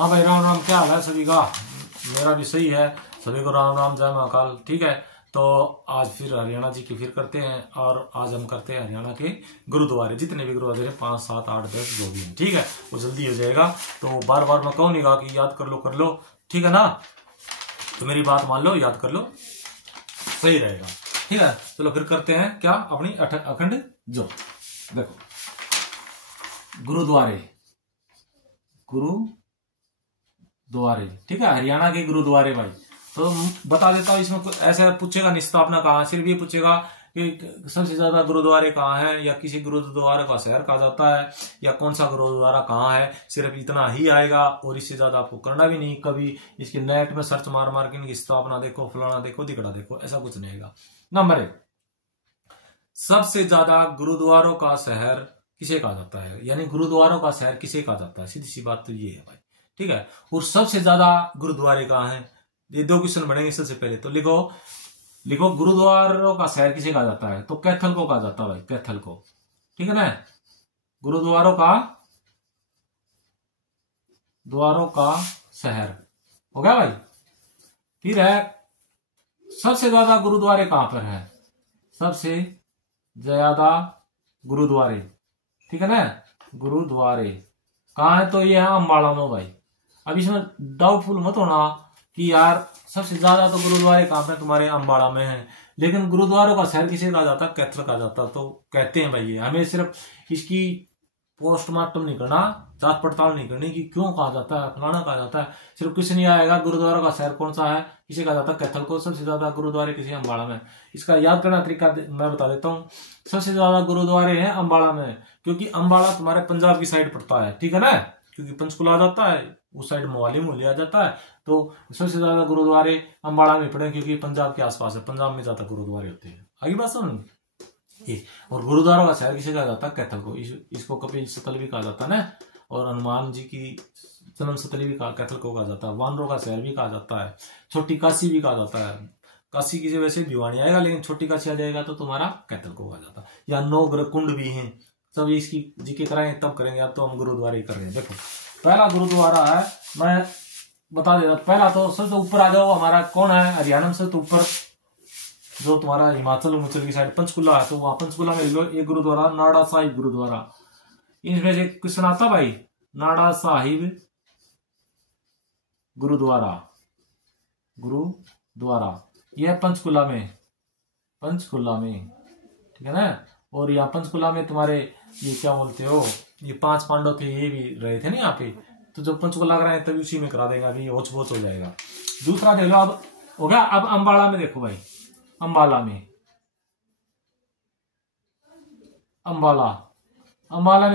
हाँ भाई, राम राम। क्या हाल है सभी का? मेरा भी सही है। सभी को राम राम, जय महाकाल। ठीक है, तो आज फिर हरियाणा जी की फिर करते हैं, और आज हम करते हैं हरियाणा के गुरुद्वारे। जितने भी गुरुद्वारे 5, 7, 8, 10 जो भी हैं, ठीक है, वो जल्दी हो जाएगा। तो बार बार मैं कहूँ नहीं कहा कि याद कर लो, ठीक है ना? तो मेरी बात मान लो, याद कर लो, सही रहेगा। ठीक है, चलो फिर करते हैं क्या, अपनी अखंड ज्योत। देखो, गुरुद्वारे, ठीक है, हरियाणा के गुरुद्वारे भाई। तो बता देता हूँ, इसमें ऐसे पूछेगा नहीं स्थापना कहाँ, सिर्फ ये पूछेगा कि सबसे ज्यादा गुरुद्वारे कहाँ हैं, या किसी गुरुद्वारे का शहर कहा जाता है, या कौन सा गुरुद्वारा कहाँ है। सिर्फ इतना ही आएगा, और इससे ज्यादा आपको करना भी नहीं। कभी इसके नेट में सर्च मार मार के इनकी स्थापना देखो, फलाना देखो, दिकड़ा देखो, ऐसा कुछ नहीं आएगा। नंबर 1, सबसे ज्यादा गुरुद्वारों का शहर किसे कहा जाता है, यानी गुरुद्वारों का शहर किसे कहा जाता है? सीधी सी बात तो ये है भाई, ठीक है। और सबसे ज्यादा गुरुद्वारे कहाँ हैं? ये 2 क्वेश्चन बनेंगे। सबसे पहले तो लिखो गुरुद्वारों का शहर किसे कहा जाता है? तो कैथल को कहा जाता है भाई, कैथल को, ठीक है ना। द्वारों का शहर हो गया भाई। फिर है, सबसे ज्यादा गुरुद्वारे कहां पर है? सबसे ज्यादा गुरुद्वारे, ठीक है ना, गुरुद्वारे कहाँ है? तो ये है अम्बाड़ा में भाई। अब इसमें डाउटफुल मत होना कि यार सबसे ज्यादा तो गुरुद्वारे कहाँ पे तुम्हारे अम्बाड़ा में है, लेकिन गुरुद्वारों का शहर किसे कहा जाता है? कैथल कहा जाता है। तो कहते हैं भाई, ये हमें सिर्फ इसकी पोस्टमार्टम नहीं करना, जांच पड़ताल नहीं करनी कि क्यों कहा जाता है, फलाना कहा जाता है। सिर्फ कुछ नहीं आएगा, गुरुद्वारा का शहर कौन सा है, किसे कहा जाता है? कैथल को। सबसे ज्यादा गुरुद्वारे किसी अम्बाड़ा में। इसका याद करना तरीका मैं बता देता हूँ। सबसे ज्यादा गुरुद्वारे हैं अम्बाड़ा में, क्योंकि अम्बाड़ा तुम्हारे पंजाब की साइड पड़ता है, ठीक है ना, क्योंकि पंचकुला आ जाता है उस साइड, मोहाली आ जाता है। तो सबसे ज्यादा गुरुद्वारे अम्बाड़ा में पड़े, क्योंकि पंजाब के आसपास है, पंजाब में ज्यादा गुरुद्वारे होते हैं। आगे बात सुन ये। और गुरुद्वारा का शहर किसे कहा जाता है? कैथल को। इसको कपिल स्थल भी कहा जाता है ना, और हनुमान जी की जन्म स्थली भी कैथल को कहा जाता है। वानरों का शहर भी कहा जाता है, छोटी काशी भी कहा जाता है। काशी की वजह से भिवानी आएगा, लेकिन छोटी काशी आ जाएगा तो तुम्हारा कैथल को कहा जाता है। या 9 ग्रह कुंड भी हैं, सब इसकी जीके कराएंगे तब करेंगे। अब तो हम गुरुद्वारे ही कर रहे हैं। देखो, पहला गुरुद्वारा है, मैं बता देता। पहला तो सबसे ऊपर आ जाओ, हमारा कौन है हरियाणा में? सबसे ऊपर जो तुम्हारा हिमाचल की साइड पंचकुला है, तो वहां पंचकुला में लो एक गुरुद्वारा, नाड़ा साहिब गुरुद्वारा। इनमें से क्वेश्चन आता भाई, नाड़ा साहिब गुरुद्वारा, यह पंचकुला में, ठीक है ना। और यहाँ पंचकुला में तुम्हारे ये क्या बोलते हो, ये 5 पांडव थे, ये भी रहे थे ना यहाँ पे। तो जब पंचकुला कराए तभी उसी में करा देगा, अभी होच बोच हो जाएगा। दूसरा देख लो, अब हो गया। अब अम्बाड़ा में देखो भाई, अम्बाला में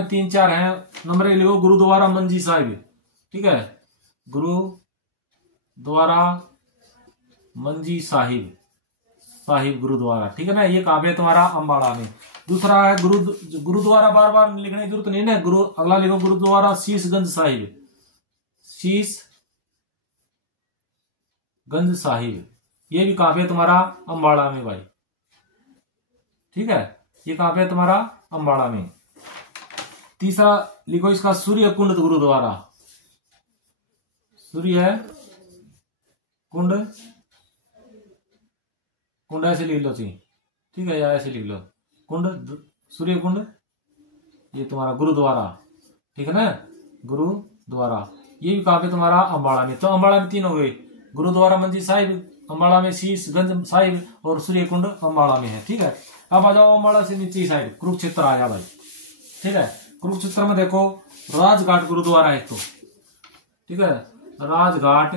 3-4 हैं। नंबर 1 लिखो गुरुद्वारा मंजी साहिब, ठीक है, गुरुद्वारा मंजी साहिब गुरुद्वारा, ठीक है ना। ये कहां पे? तुम्हारा अम्बाड़ा में। दूसरा है गुरुद्वारा, बार बार लिखने की जरूरत नहीं है ना। अगला लिखो गुरुद्वारा शीशगंज साहिब, ये भी कहां पे? तुम्हारा अम्बाड़ा में भाई, ठीक है। ये कहां पे? तुम्हारा अम्बाड़ा में। तीसरा लिखो इसका सूर्य कुंड गुरुद्वारा, कुंड ऐसे लिख लो, ठीक है, या ऐसे लिख लो सूर्य कुंड, ये तुम्हारा गुरुद्वारा, ठीक है ना, गुरुद्वारा। ये भी कहां पे? तुम्हारा अम्बाड़ा में। तो अम्बाड़ा में 3 हो गए, गुरुद्वारा मंजी साहिब अम्बाड़ा में, शीशगंज साहिब, और सूर्य कुंड अम्बाड़ा में है, ठीक है। अब आ जाओ अम्बाड़ा से नीचे साइड, कुरुक्षेत्र आया भाई, ठीक है। कुरुक्षेत्र में देखो राजघाट गुरुद्वारा है, तो ठीक है, राजघाट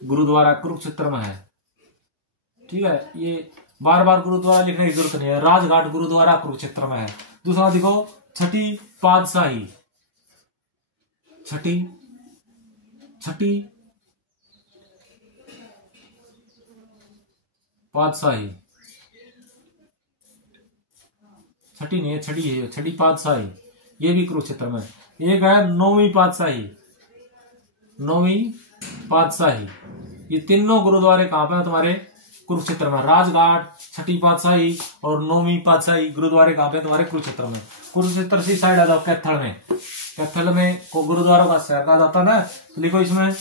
गुरुद्वारा कुरुक्षेत्र में है, ठीक है। ये बार बार गुरुद्वारा लिखने की जरूरत नहीं है, राजघाट गुरुद्वारा कुरुक्षेत्र में है। दूसरा देखो छठी पातशाही, छठी पातशाही, छठी नहीं है, छठी पातशाही, ये भी कुरुक्षेत्र में। एक है 9वीं पातशाही, ये तीनों गुरुद्वारे कहां पे? तुम्हारे कुरुक्षेत्र में। राजघाट, छठी पातशाही और 9वीं पातशाही गुरुद्वारे कहां पे? तुम्हारे कुरुक्षेत्र में। कुरुक्षेत्र से साइड आ जाओ कैथल में, कैथल में को गुरुद्वारा का शहर कहा जाता ना। तो लिखो इसमें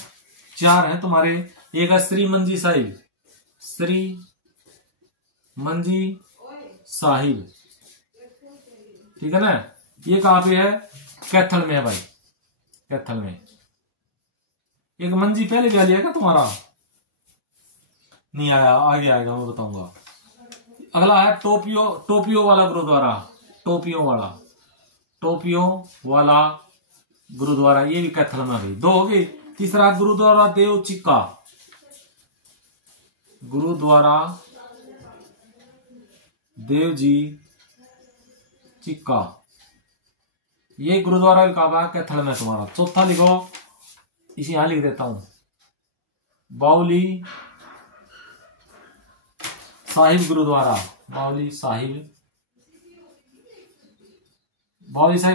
4 हैं तुम्हारे। एक है श्री मंजी साहिब, श्री मंजी साहिब, ठीक है ना। ये कहाँ पे है? कैथल में है भाई, कैथल में। एक मंजी पहले भी आ लिया क्या तुम्हारा? नहीं आया, आगे आएगा, मैं बताऊंगा। अगला है टोपियो वाला गुरुद्वारा, टोपियो वाला गुरुद्वारा, ये भी कैथल में भाई। 2 हो गई। तीसरा गुरुद्वारा देव चिक्का, गुरुद्वारा देव जी चिक्का, ये गुरुद्वारा भी कहा कैथल में तुम्हारा। चौथा लिखो, इसे यहां लिख देता हूं, बाउली साहिब गुरुद्वारा, बाउली साहिब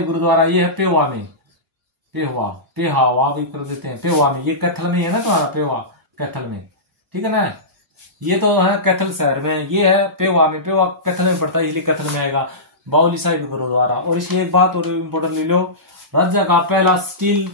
गुरुद्वारा, ये है पेवा में, पेहावा भी कर देते हैं, पेवा में। ये कैथल में है ना तुम्हारा, पेवा कैथल में, ठीक है ना। ये तो है कैथल शहर में, ये है पेवा में, पेवा कैथल में पड़ता है, इसलिए कैथल में आएगा बाउली साहिब गुरुद्वारा। और इसकी एक बात और इम्पोर्टेंट ले लो, राज्य का पहला स्टील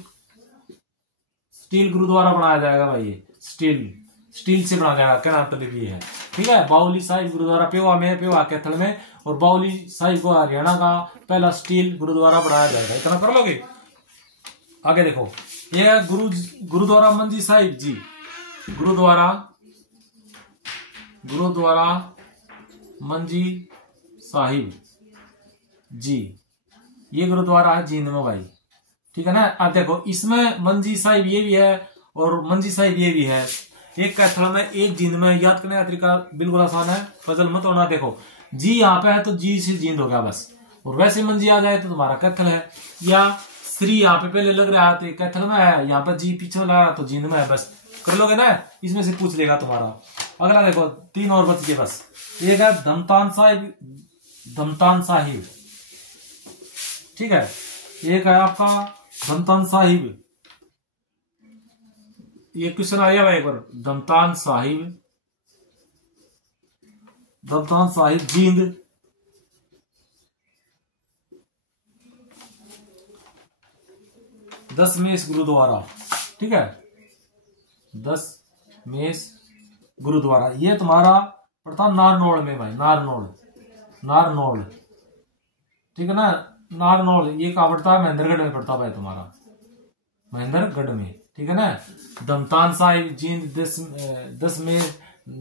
गुरुद्वारा बनाया जाएगा भाई। ये स्टील से बनाया जाएगा, क्या नाम तो लिखिए है, ठीक है। बाउली साहिब गुरुद्वारा पेवा में है, पेवा कैथल में। और बाउली साहिब को हरियाणा का पहला स्टील गुरुद्वारा बनाया जाएगा। इतना कर लोगे। आगे देखो, ये है गुरुद्वारा मंजी साहिब जी, गुरुद्वारा मंजी साहिब जी, ये गुरुद्वारा है जींद में भाई, ठीक है ना। अब देखो, इसमें मंजी साहिब ये भी है और मंजी साहिब ये भी है, एक कैथल में एक जींद में। याद करने का तरीका बिल्कुल आसान है, फजल मत होना। देखो जी यहाँ पे है तो जी से जींद हो गया बस, और वैसे मंजी आ जाए तो तुम्हारा कैथल है। या श्री यहाँ पे पहले लग रहा है तो कैथल में है, यहाँ पे जी पीछे लगा तो जींद में है, बस कर लोगे ना। इसमें से पूछ लेगा तुम्हारा। अगला देखो, 3 और बच गए बस। एक है धमतान साहिब, ठीक है। एक है आपका धमतान साहिब, ये क्वेश्चन आया भाई एक बार। धमतान साहिब जींद, दशमेश गुरुद्वारा, ठीक है। दशमेश गुरुद्वारा ये तुम्हारा पड़ता नारनौल में भाई, नारनौल, ठीक है ना। नारनौल ये कहाँ पड़ता है? महेंद्रगढ़ में पड़ता भाई तुम्हारा, महेंद्रगढ़ में, ठीक है ना। धमतान साहिब जींद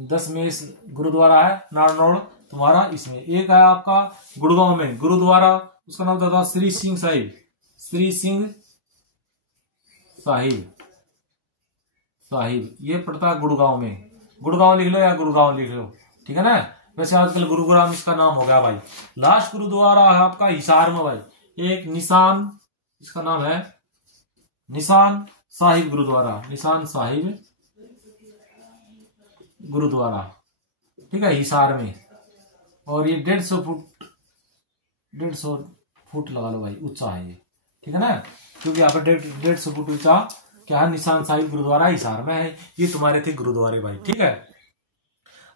दशमेश गुरुद्वारा है नारनौल तुम्हारा इसमें। एक है आपका गुड़गांव में गुरुद्वारा, उसका नाम था श्री सिंह साहिब, ये पड़ता है गुड़गांव में। गुड़गांव लिख लो या गुरुगांव लिख लो, ठीक है ना। वैसे आजकल गुरुग्राम इसका नाम हो गया भाई। लास्ट गुरुद्वारा है आपका हिसार में भाई, एक निशान, इसका नाम है निशान साहिब गुरुद्वारा, ठीक है, हिसार में। और ये 150 फुट लगा लो भाई, ऊंचा है ये, ठीक है ना। क्योंकि यहाँ पर 150 फुट ऊंचा क्या है, निशान साहिब गुरुद्वारा हिसार में है। ये तुम्हारे थे गुरुद्वारे भाई, ठीक है।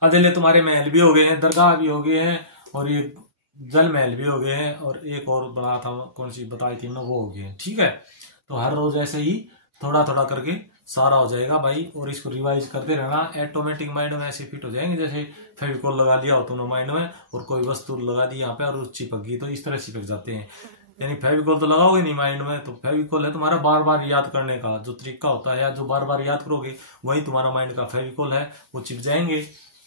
अदले तुम्हारे महल भी हो गए हैं, दरगाह भी हो गए हैं, और ये जल महल भी हो गए हैं, और एक और बड़ा था, कौन सी बताई थी ना, वो हो गए हैं, ठीक है। तो हर रोज ऐसे ही थोड़ा थोड़ा करके सारा हो जाएगा भाई, और इसको रिवाइज करते रहना। ऑटोमेटिक माइंड में ऐसे फिट हो जाएंगे, जैसे फेविकोल लगा दिया हो तुमने माइंड में, और कोई वस्तु लगा दी यहाँ पे और चिपक गई, तो इस तरह चिपक जाते हैं। यानी फेविकोल तो लगाओगे नहीं माइंड में, तो फेविकोल है तुम्हारा बार बार याद करने का जो तरीका होता है, या जो बार बार याद करोगे वही तुम्हारा माइंड का फेविकोल है, वो चिप जाएंगे।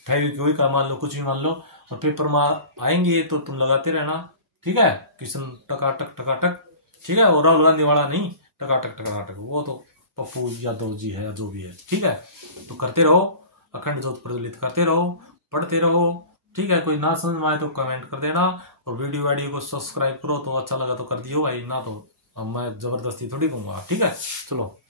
फेविकोल का मान लो, कुछ भी मान लो, और पेपर में आएंगे तो तुम लगाते रहना, ठीक है। क्वेश्चन टकाटक, ठीक है। और राहुल गांधी वाला नहीं, टकाटक, वो तो पप्पू यादव जी है, जो भी है, ठीक है। तो करते रहो, अखंड ज्योत प्रज्वलित करते रहो, पढ़ते रहो, ठीक है। कोई ना समझ में आए तो कमेंट कर देना, और वीडियो को सब्सक्राइब करो, तो अच्छा लगा तो कर दियो भाई, ना तो अब मैं जबरदस्ती थोड़ी दूंगा, ठीक है। चलो।